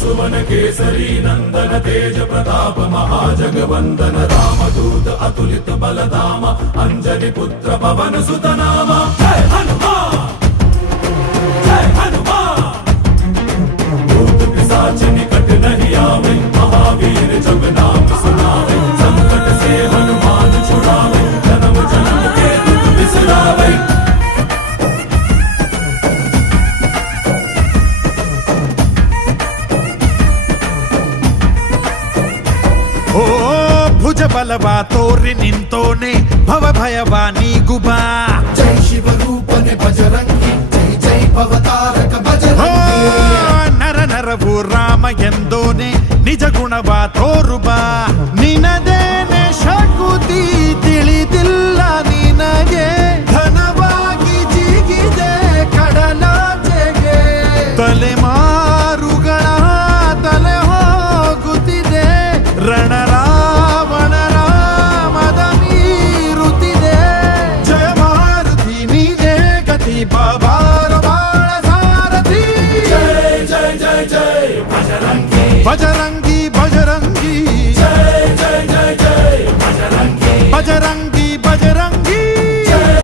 सुवन केसरी नंदन तेज प्रताप महाजगवंदन रामदूत अतुलित बलधाम अंजनी पुत्र पवन सुत नाम जय हनुमान जय हनुमान। भूत पिशाच निकट नहीं आवे महावीर जब नाम सुनावे संकट से हनुमान छुड़ावे जन्म जन्म के दुख बिसरावे। ಓ ಭುಜ ಬಲವಾ ತೋರಿ ನಿಂತೋನೆ ಭವ ಭಯವಾ ನೀಗುಬಾ ಜೈ ಶಿವ ರೂಪನೆ ಬಜರಂಗಿ ಜೈ ಜೈ ಭವತಾರಕ ಬಜರಂಗಿ ನರ ನರವು ರಾಮ ಎಂದೋನೆ ನಿಜ ಗುಣವಾ ತೋರುಬಾ ನಿನದೇನೆ ಶಕುತಿ ತಿಳಿದಿಲ್ಲ ನಿನಗೆ ಘನವಾಗಿ ಜಿಗಿದೆ ಕಡಲಾಚೆಗೆ ತಲೆಮಾರುಗಳ ತಲೆ ಹೋಗುತ್ತಿದೆ ರಣರಾವಣರ ಮದ ಮೀರುತ್ತಿದೆ ಜಯ ಮಾರುತಿ ನೀನೇ ಗತಿ ಬಾಬಾರ ಬಾಳ ಸಾರಥಿ जय जय जय जय बजरंगी ಬಜರಂಗ